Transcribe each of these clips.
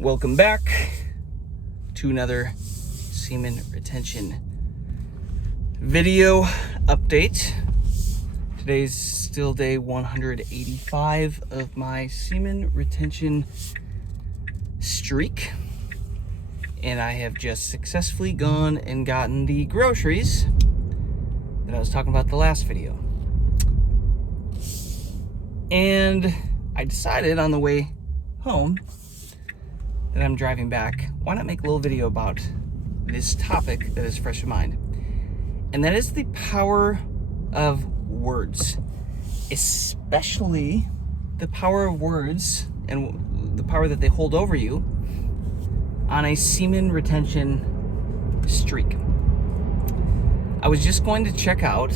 Welcome back to another semen retention video update. Today's still day 185 of my semen retention streak, and I have just successfully gone and gotten the groceries that I was talking about the last video. And I decided on the way home that I'm driving back, why not make a little video about this topic that is fresh in mind? And that is the power of words, especially the power of words and the power that they hold over you on a semen retention streak. I was just going to check out,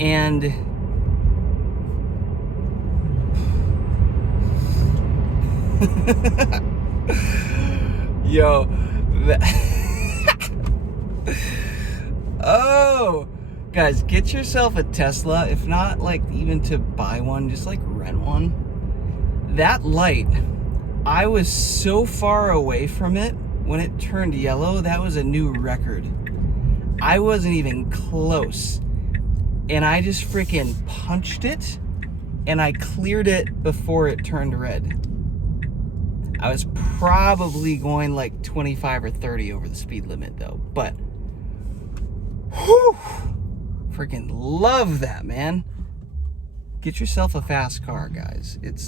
and yo, oh, guys, get yourself a Tesla. If not, like, even to buy one, just like rent one. That light, I was so far away from it when it turned yellow. That was a new record. I wasn't even close, and I just freaking punched it, and I cleared it before it turned red. I was probably going like 25 or 30 over the speed limit though, but whew, freaking love that, man. Get yourself a fast car, guys. It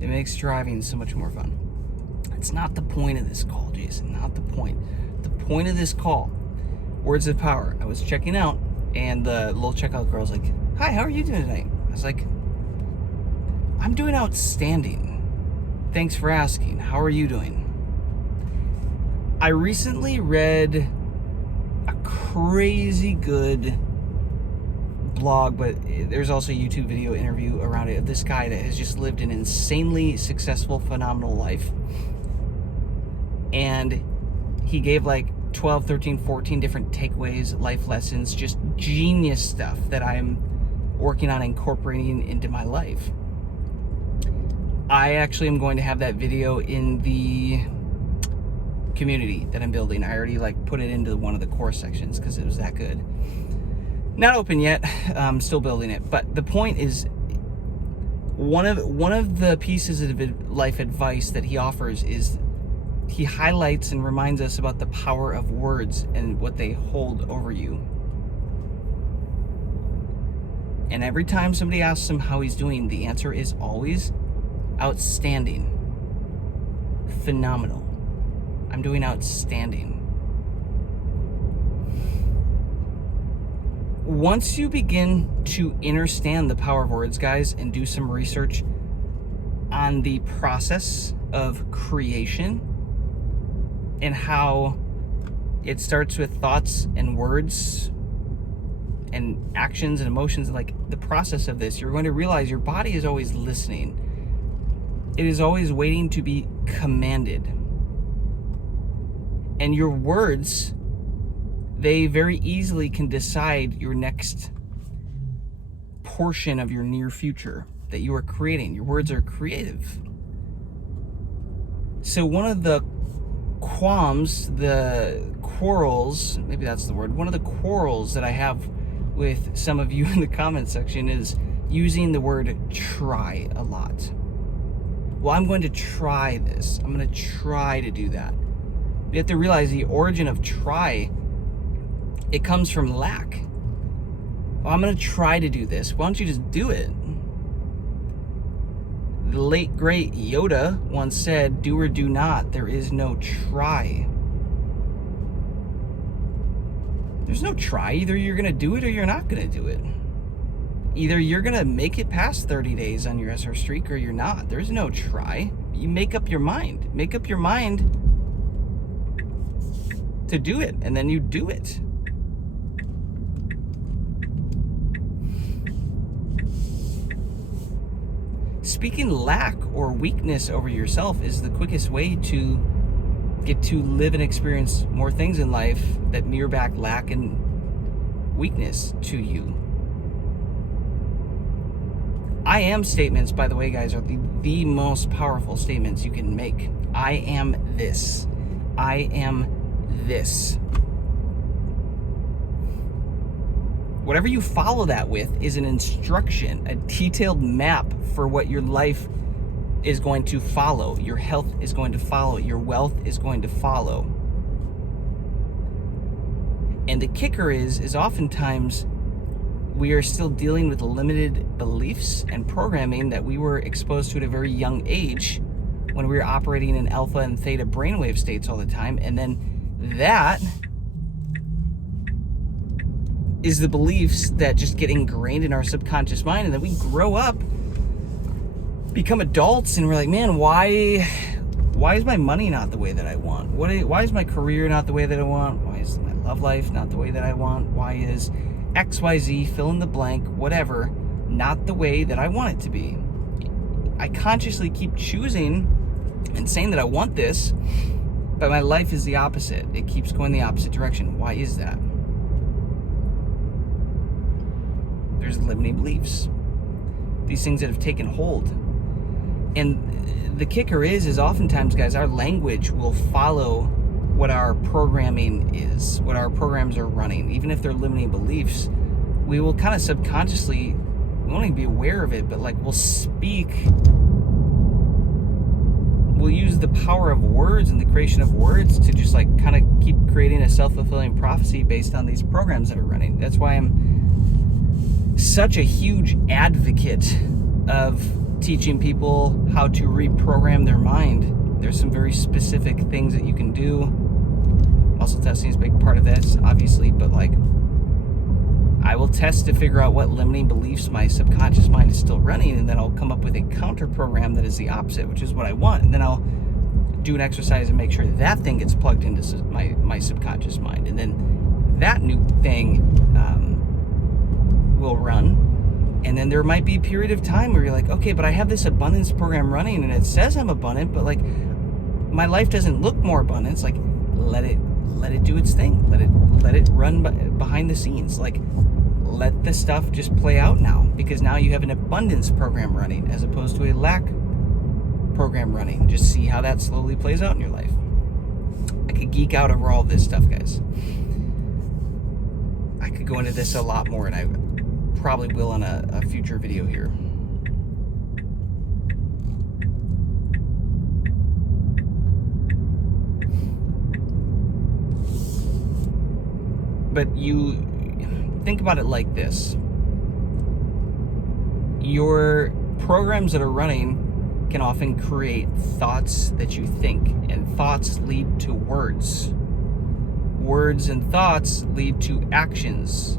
makes driving so much more fun. It's not the point of this call, Jason, not the point. The point of this call, words of power. I was checking out, and the little checkout girl's like, "Hi, how are you doing tonight?" I was like, "I'm doing outstanding. Thanks for asking. How are you doing?" I recently read a crazy good blog, but there's also a YouTube video interview around it of this guy that has just lived an insanely successful, phenomenal life. And he gave like 12, 13, 14 different takeaways, life lessons, just genius stuff that I'm working on incorporating into my life. I actually am going to have that video in the community that I'm building. I already like put it into one of the core sections because it was that good. Not open yet. I'm still building it. But the point is, one of the pieces of life advice that he offers is he highlights and reminds us about the power of words and what they hold over you. And every time somebody asks him how he's doing, the answer is always outstanding. Phenomenal. I'm doing outstanding. Once you begin to understand the power of words, guys, and do some research on the process of creation and how it starts with thoughts and words and actions and emotions, and like the process of this, you're going to realize your body is always listening. It is always waiting to be commanded. And your words, they very easily can decide your next portion of your near future that you are creating. Your words are creative. So one of the qualms, the quarrels, maybe that's the word, one of the quarrels that I have with some of you in the comment section is using the word try a lot. Well, I'm going to try this. I'm going to try to do that. You have to realize the origin of try, it comes from lack. Well, I'm going to try to do this. Why don't you just do it? The late, great Yoda once said, "Do or do not. There is no try." There's no try. Either you're going to do it or you're not going to do it. Either you're going to make it past 30 days on your SR streak or you're not. There's no try. You make up your mind. Make up your mind to do it, and then you do it. Speaking lack or weakness over yourself is the quickest way to get to live and experience more things in life that mirror back lack and weakness to you. I am statements, by the way, guys, are the most powerful statements you can make. I am this. I am this. Whatever you follow that with is an instruction, a detailed map for what your life is going to follow. Your health is going to follow. Your wealth is going to follow. And the kicker is oftentimes we are still dealing with limited beliefs and programming that we were exposed to at a very young age when we were operating in alpha and theta brainwave states all the time. And then that is the beliefs that just get ingrained in our subconscious mind. And then we grow up, become adults, and we're like, man, why is my money not the way that I want? Why is my career not the way that I want? Why is my love life not the way that I want? Why is XYZ, fill in the blank, whatever, not the way that I want it to be? I consciously keep choosing and saying that I want this, but my life is the opposite. It keeps going the opposite direction. Why is that? There's limiting beliefs. These things that have taken hold. And the kicker is oftentimes, guys, our language will follow what our programming is, what our programs are running. Even if they're limiting beliefs, we will kind of subconsciously, we won't even be aware of it, but like we'll use the power of words and the creation of words to just like kind of keep creating a self-fulfilling prophecy based on these programs that are running. That's why I'm such a huge advocate of teaching people how to reprogram their mind. There's some very specific things that you can do. Muscle testing is a big part of this, obviously, but like I will test to figure out what limiting beliefs my subconscious mind is still running, and then I'll come up with a counter program that is the opposite, which is what I want. And then I'll do an exercise and make sure that thing gets plugged into my subconscious mind. And then that new thing will run. And then there might be a period of time where you're like, okay, but I have this abundance program running and it says I'm abundant, but like my life doesn't look more abundant. It's like, let it do its thing. Let it run behind the scenes. Like, let the stuff just play out now, because now you have an abundance program running as opposed to a lack program running. Just see how that slowly plays out in your life. I could geek out over all this stuff, guys. I could go into this a lot more, and I probably will on a future video here. But you think about it like this. Your programs that are running can often create thoughts that you think, and thoughts lead to words. Words and thoughts lead to actions,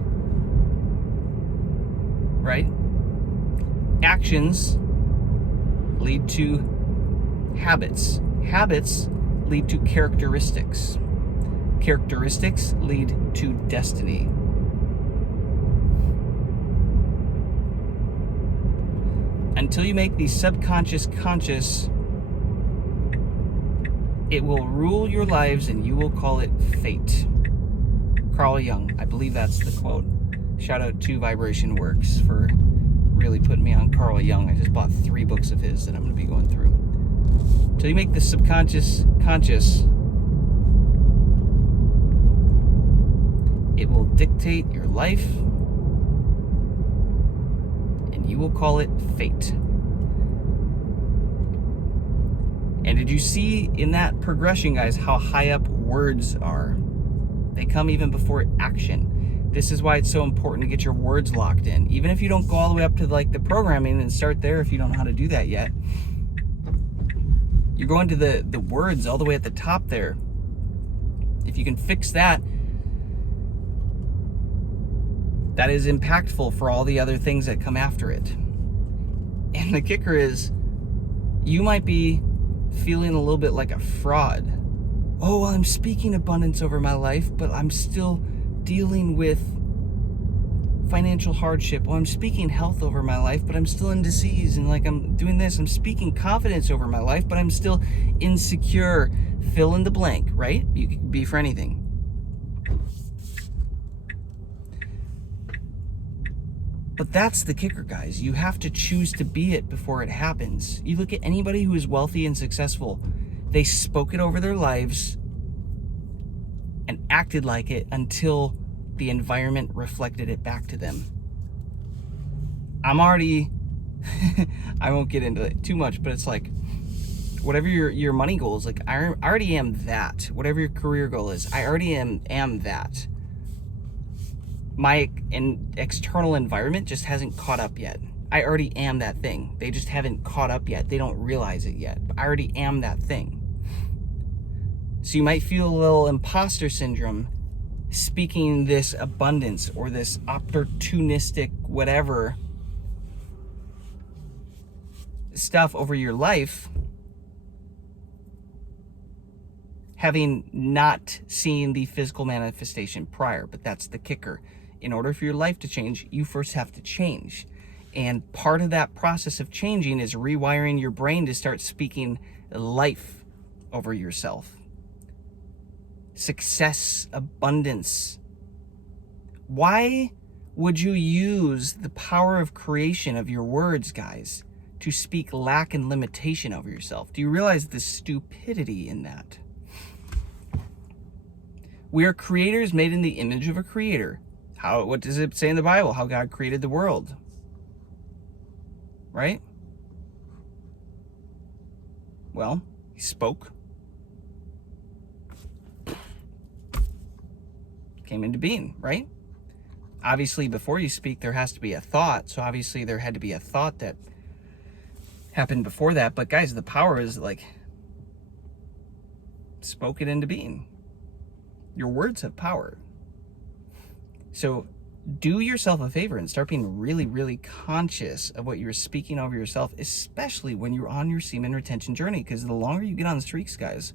right? Actions lead to habits. Habits lead to characteristics. Characteristics lead to destiny. Until you make the subconscious conscious, it will rule your lives and you will call it fate. Carl Jung, I believe that's the quote. Shout out to Vibration Works for really putting me on Carl Jung. I just bought 3 books of his that I'm going to be going through. Until you make the subconscious conscious, it will dictate your life and you will call it fate. And did you see in that progression, guys, how high up words are? They come even before action. This is why it's so important to get your words locked in. Even if you don't go all the way up to like the programming and start there, if you don't know how to do that yet, you're going to the words all the way at the top there. If you can fix that, that is impactful for all the other things that come after it. And the kicker is, you might be feeling a little bit like a fraud. Oh, well, I'm speaking abundance over my life, but I'm still dealing with financial hardship. Well, I'm speaking health over my life, but I'm still in disease. And like I'm doing this, I'm speaking confidence over my life, but I'm still insecure. Fill in the blank, right? You could be for anything. But that's the kicker, guys. You have to choose to be it before it happens. You look at anybody who is wealthy and successful, they spoke it over their lives and acted like it until the environment reflected it back to them. I'm already, I won't get into it too much, but it's like, whatever your money goal is, like, I already am that. Whatever your career goal is, I already am that. My external environment just hasn't caught up yet. I already am that thing. They just haven't caught up yet. They don't realize it yet. But I already am that thing. So you might feel a little imposter syndrome speaking this abundance or this opportunistic whatever stuff over your life, having not seen the physical manifestation prior. But that's the kicker. In order for your life to change, you first have to change. And part of that process of changing is rewiring your brain to start speaking life over yourself. Success, abundance. Why would you use the power of creation of your words, guys, to speak lack and limitation over yourself? Do you realize the stupidity in that? We are creators made in the image of a creator. What does it say in the Bible? How God created the world. Right? Well, he spoke. Came into being, right? Obviously, before you speak, there has to be a thought. So obviously there had to be a thought that happened before that. But guys, the power is like, spoke it into being. Your words have power. So do yourself a favor and start being really, really conscious of what you're speaking over yourself, especially when you're on your semen retention journey. Because the longer you get on streaks, guys,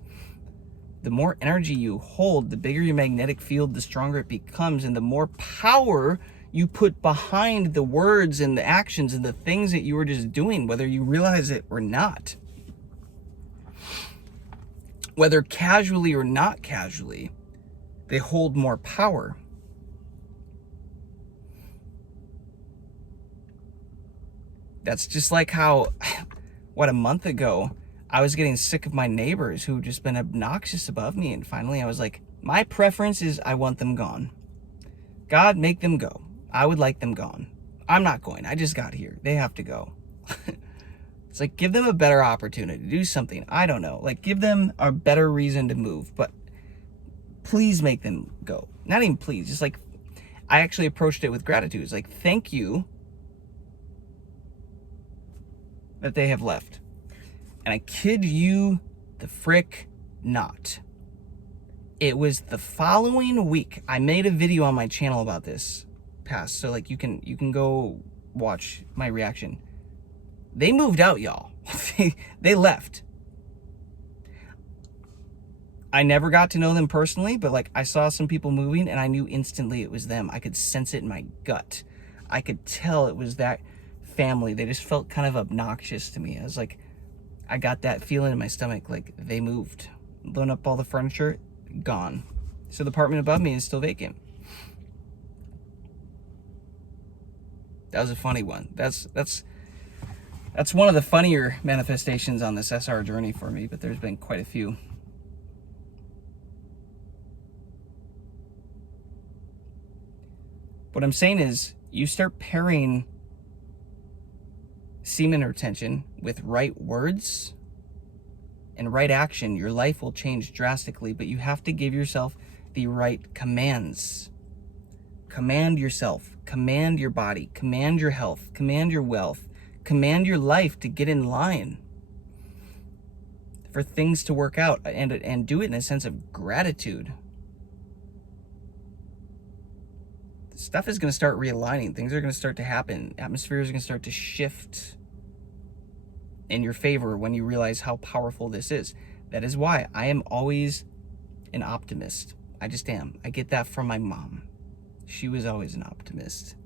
the more energy you hold, the bigger your magnetic field, the stronger it becomes, and the more power you put behind the words and the actions and the things that you were just doing, whether you realize it or not. Whether casually or not casually, they hold more power. That's just like how, a month ago, I was getting sick of my neighbors who just been obnoxious above me. And finally I was like, my preference is I want them gone. God, make them go. I would like them gone. I'm not going. I just got here. They have to go. It's like, give them a better opportunity to do something. I don't know. Like, give them a better reason to move. But please make them go. Not even please. Just like, I actually approached it with gratitude. It's like, thank you that they have left. And I kid you the frick not. It was the following week. I made a video on my channel about this past. So like you can go watch my reaction. They moved out, y'all. They left. I never got to know them personally, but like I saw some people moving and I knew instantly it was them. I could sense it in my gut. I could tell it was that family. They just felt kind of obnoxious to me. I was like, I got that feeling in my stomach, like they moved. Load up all the furniture, gone. So the apartment above me is still vacant. That was a funny one. That's one of the funnier manifestations on this SR journey for me, but there's been quite a few. What I'm saying is, you start pairing semen retention with right words and right action, your life will change drastically, but you have to give yourself the right commands. Command yourself, command your body, command your health, command your wealth, command your life to get in line for things to work out, and do it in a sense of gratitude. Stuff is going to start realigning. Things are going to start to happen. Atmospheres are going to start to shift in your favor when you realize how powerful this is. That is why I am always an optimist. I just am. I get that from my mom. She was always an optimist.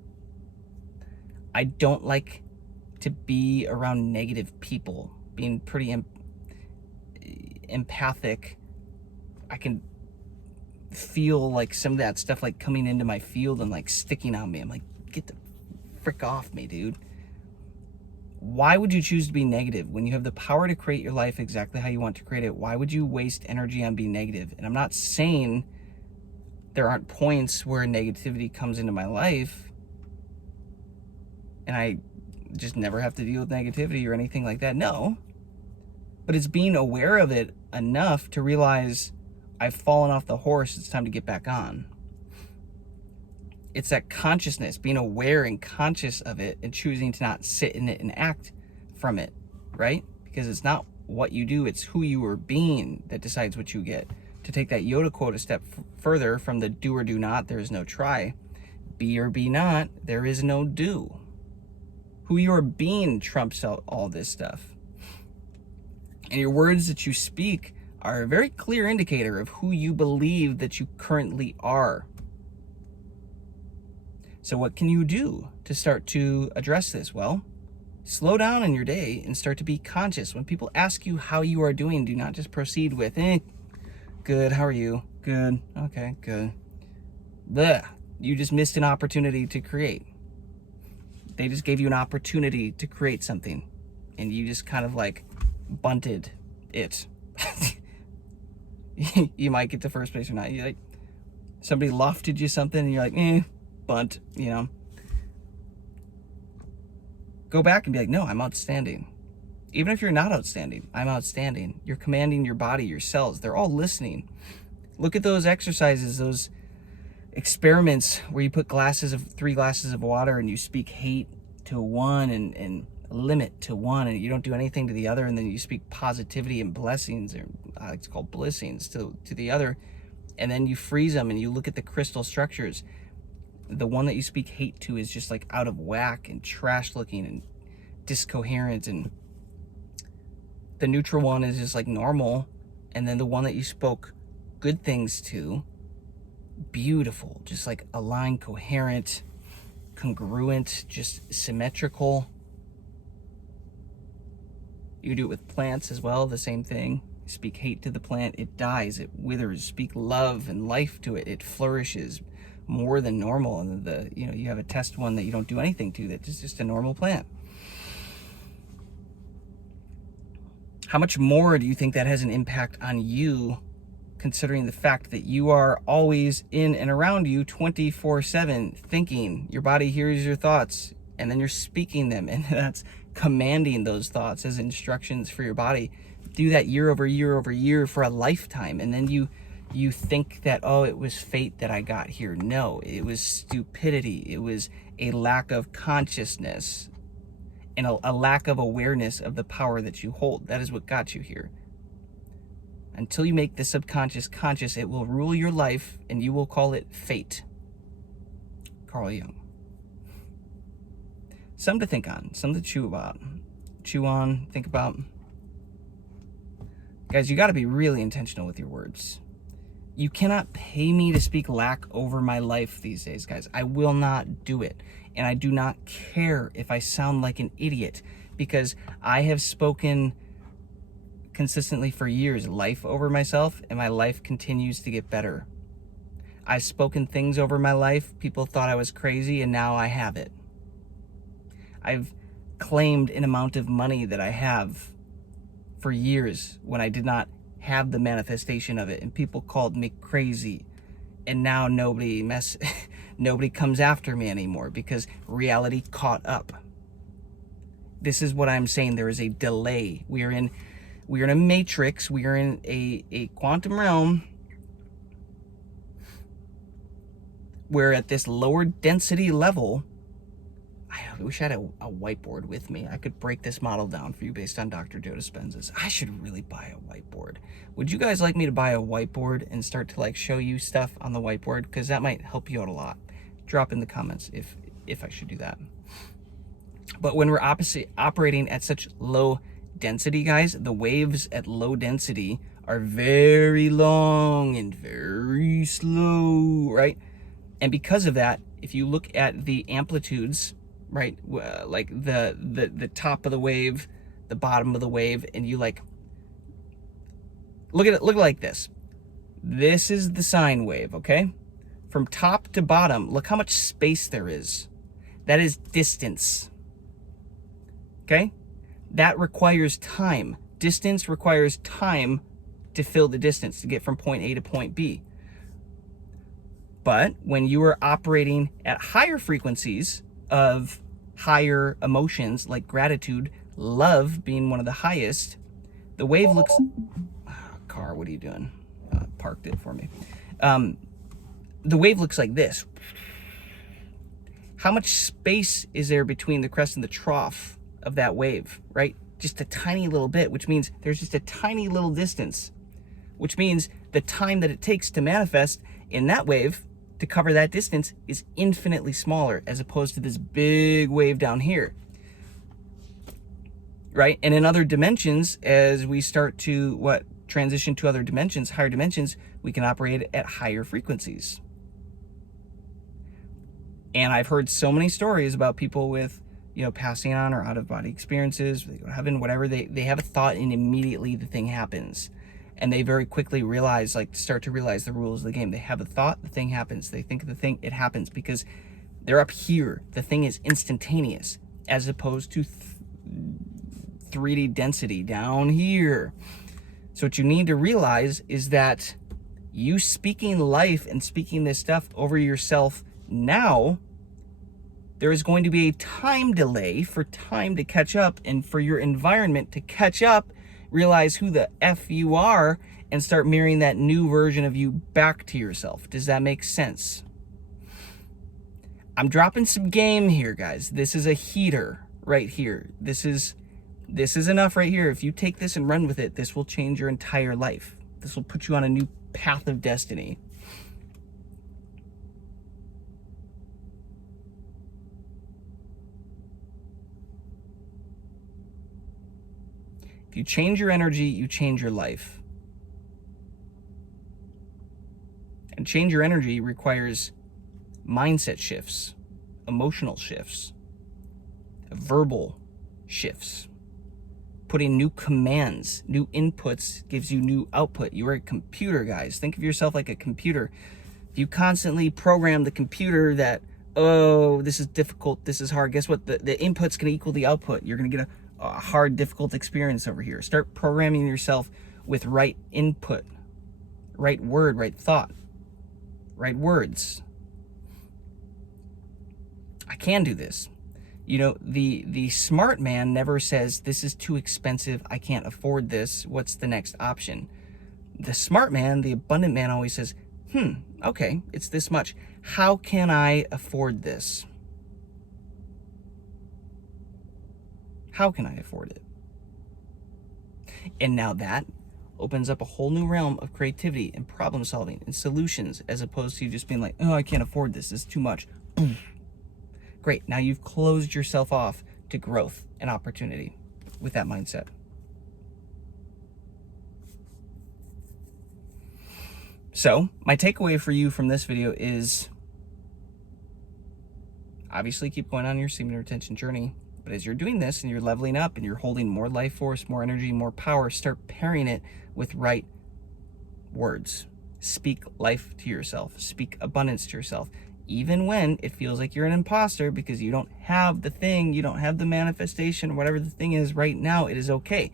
I don't like to be around negative people. Being pretty empathic, I can feel like some of that stuff like coming into my field and like sticking on me. I'm like, get the frick off me, dude. Why would you choose to be negative when you have the power to create your life exactly how you want to create it? Why would you waste energy on being negative? And I'm not saying there aren't points where negativity comes into my life and I just never have to deal with negativity or anything like that. No. But it's being aware of it enough to realize I've fallen off the horse. It's time to get back on. It's that consciousness, being aware and conscious of it and choosing to not sit in it and act from it, right? Because it's not what you do, it's who you are being that decides what you get. To take that Yoda quote a step further from the do or do not, there is no try. Be or be not, there is no do. Who you are being trumps out all this stuff. And your words that you speak are a very clear indicator of who you believe that you currently are. So what can you do to start to address this? Well, slow down in your day and start to be conscious. When people ask you how you are doing, do not just proceed with, good, how are you? Good, okay, good. Blech, you just missed an opportunity to create. They just gave you an opportunity to create something, and you just kind of like bunted it. You might get to first place or not. You like somebody lofted you something, and you're like, bunt, you know. Go back and be like, no, I'm outstanding. Even if you're not outstanding, I'm outstanding. You're commanding your body, your cells. They're all listening. Look at those exercises, those experiments where you put 3 glasses of water and you speak hate to one and limit to one, and you don't do anything to the other, and then you speak positivity and blessings, or I like to call blessings, to the other, and then you freeze them and you look at the crystal structures. The one that you speak hate to is just like out of whack and trash looking and discoherent, and the neutral one is just like normal, and then the one that you spoke good things to, beautiful, just like aligned, coherent, congruent, just symmetrical. You can do it with plants as well, the same thing. Speak hate to the plant, it dies, it withers. Speak love and life to it, it flourishes more than normal. And you have a test one that you don't do anything to, that's just a normal plant. How much more do you think that has an impact on you, considering the fact that you are always in and around you 24/7 thinking? Your body hears your thoughts, and then you're speaking them, and that's commanding those thoughts as instructions for your body. Do that year over year over year for a lifetime, and then you think that, oh, it was fate that I got here. No, it was stupidity. It was a lack of consciousness and a lack of awareness of the power that you hold. That is what got you here. Until you make the subconscious conscious, it will rule your life, and you will call it fate. Carl Jung. Something to think on, something to chew about. Chew on, think about. Guys, you got to be really intentional with your words. You cannot pay me to speak lack over my life these days, guys. I will not do it. And I do not care if I sound like an idiot, because I have spoken consistently for years life over myself, and my life continues to get better. I've spoken things over my life. People thought I was crazy, and now I have it. I've claimed an amount of money that I have for years when I did not have the manifestation of it, and people called me crazy, and now nobody comes after me anymore because reality caught up. This is what I'm saying. There is a delay. We are in a matrix. We are in a quantum realm where at this lower density level, I wish I had a whiteboard with me. I could break this model down for you based on Dr. Joe Dispenza's. I should really buy a whiteboard. Would you guys like me to buy a whiteboard and start to like show you stuff on the whiteboard? Because that might help you out a lot. Drop in the comments if I should do that. But when we're operating at such low density, guys, the waves at low density are very long and very slow, right? And because of that, if you look at the amplitudes, right, like the top of the wave, the bottom of the wave, and you like look at it like this. This is the sine wave, okay? From top to bottom, look how much space there is. That is distance. Okay? That requires time. Distance requires time to fill the distance, to get from point A to point B. But when you are operating at higher frequencies of higher emotions like gratitude, love being one of the highest, the wave looks... car, what are you doing? Parked it for me. The wave looks like this. How much space is there between the crest and the trough of that wave, right? Just a tiny little bit, which means there's just a tiny little distance, which means the time that it takes to manifest in that wave to cover that distance is infinitely smaller as opposed to this big wave down here, right? And in other dimensions, as we start to transition to other dimensions, higher dimensions, we can operate at higher frequencies. And I've heard so many stories about people with, passing on or out-of-body experiences, they go to heaven, whatever, they have a thought and immediately the thing happens. And they very quickly start to realize the rules of the game. They have a thought, the thing happens. They think of the thing, it happens, because they're up here. The thing is instantaneous, as opposed to 3D density down here. So what you need to realize is that you speaking life and speaking this stuff over yourself now, there is going to be a time delay for time to catch up and for your environment to catch up, realize who the F you are, and start mirroring that new version of you back to yourself. Does that make sense? I'm dropping some game here, guys. This is a heater right here. This is enough right here. If you take this and run with it, this will change your entire life. This will put you on a new path of destiny. If you change your energy, you change your life. And change your energy requires mindset shifts, emotional shifts, verbal shifts. Putting new commands, new inputs gives you new output. You are a computer, guys. Think of yourself like a computer. If you constantly program the computer that, oh, this is difficult, this is hard, guess what? The input's going to equal the output. You're going to get a hard, difficult experience over here. Start programming yourself with right input, right word, right thought, right words. I can do this. The smart man never says, this is too expensive, I can't afford this, what's the next option? The smart man, the abundant man, always says, okay, it's this much. How can I afford this? How can I afford it? And now that opens up a whole new realm of creativity and problem solving and solutions, as opposed to you just being like, oh, I can't afford this, it's too much. Boom. Great, now you've closed yourself off to growth and opportunity with that mindset. So, my takeaway for you from this video is, obviously keep going on your semen retention journey, but as you're doing this and you're leveling up and you're holding more life force, more energy, more power, start pairing it with right words. Speak life to yourself. Speak abundance to yourself. Even when it feels like you're an imposter because you don't have the thing, you don't have the manifestation, whatever the thing is right now, it is okay.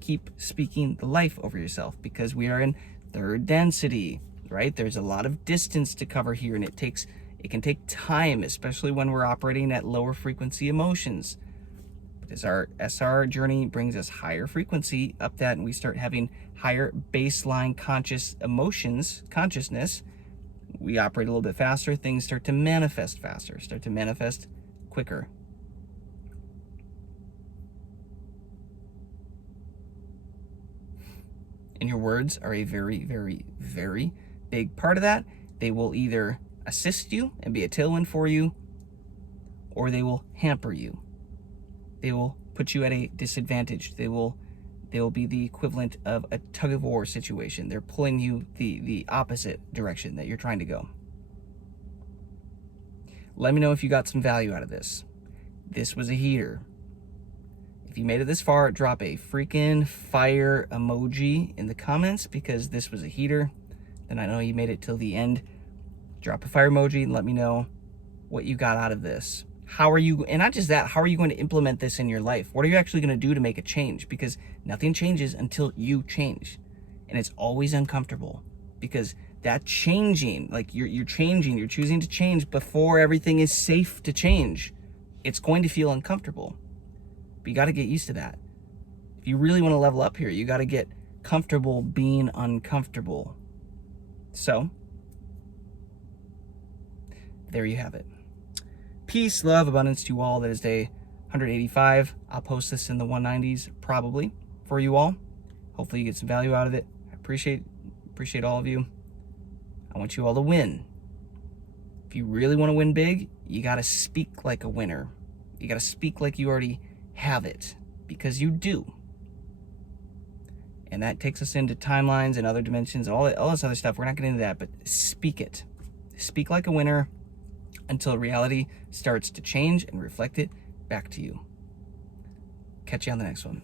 Keep speaking the life over yourself, because we are in third density, right? There's a lot of distance to cover here, and it can take time, especially when we're operating at lower frequency emotions. But as our SR journey brings us higher frequency up that, and we start having higher baseline consciousness, we operate a little bit faster, things start to manifest faster, start to manifest quicker. And your words are a very, very, very big part of that. They will either assist you and be a tailwind for you, or they will hamper you. They will put you at a disadvantage. They will be the equivalent of a tug-of-war situation. They're pulling you the opposite direction that you're trying to go. Let me know if you got some value out of this. This was a heater. If you made it this far, drop a freaking fire emoji in the comments, because this was a heater. Then I know you made it till the end. Drop a fire emoji and let me know what you got out of this. how are you, and not just that, how are you going to implement this in your life? What are you actually going to do to make a change? Because nothing changes until you change. And it's always uncomfortable, because that changing, like you're changing, you're choosing to change before everything is safe to change. It's going to feel uncomfortable, but you got to get used to that. If you really want to level up here, you got to get comfortable being uncomfortable. So there you have it. Peace, love, abundance to you all. That is day 185. I'll post this in the 190s probably for you all. Hopefully you get some value out of it. I appreciate all of you. I want you all to win. If you really want to win big, you got to speak like a winner. You got to speak like you already have it, because you do. And that takes us into timelines and other dimensions, all this other stuff. We're not getting into that, but speak it. Speak like a winner until reality starts to change and reflect it back to you. Catch you on the next one.